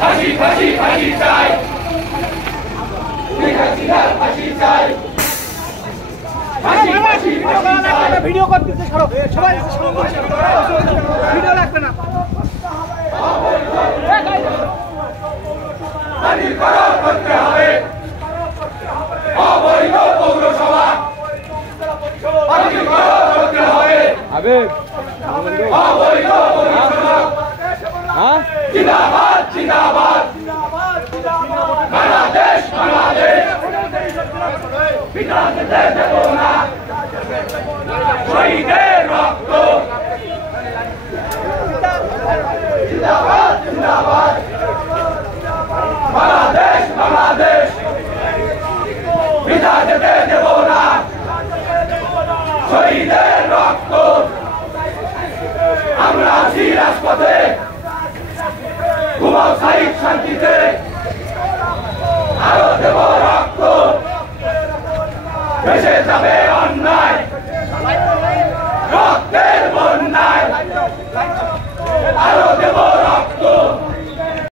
ফাঁসি ফাঁসি ফাঁসি চাই, শেখ হাসিনার ফাঁসি চাই, ফাঁসি ফাঁসি ফাঁসি চাই। ভিডিও করতে সবাই ভিডিও লাগবে না। বাতিল করতে হবে অবৈধ পৌরসভা, বাতিল করতে হবে অবৈধ পৌরসভা। জিন্দাবাদ জিন্দাবাদ বাংলাদেশ বাংলাদেশ, বিধাতে দেব না শহীদের রক্ত। জিন্দাবাদ জিন্দাবাদ বাংলাদেশ বাংলাদেশ, বিধাতে দেব না শহীদের রক্ত। আমরা আছি রাজপথে, ঘুমাও সাইড শান্তিতে, আরো দেব রক্ত। ভেসে যাবে অন্যায় রক্তের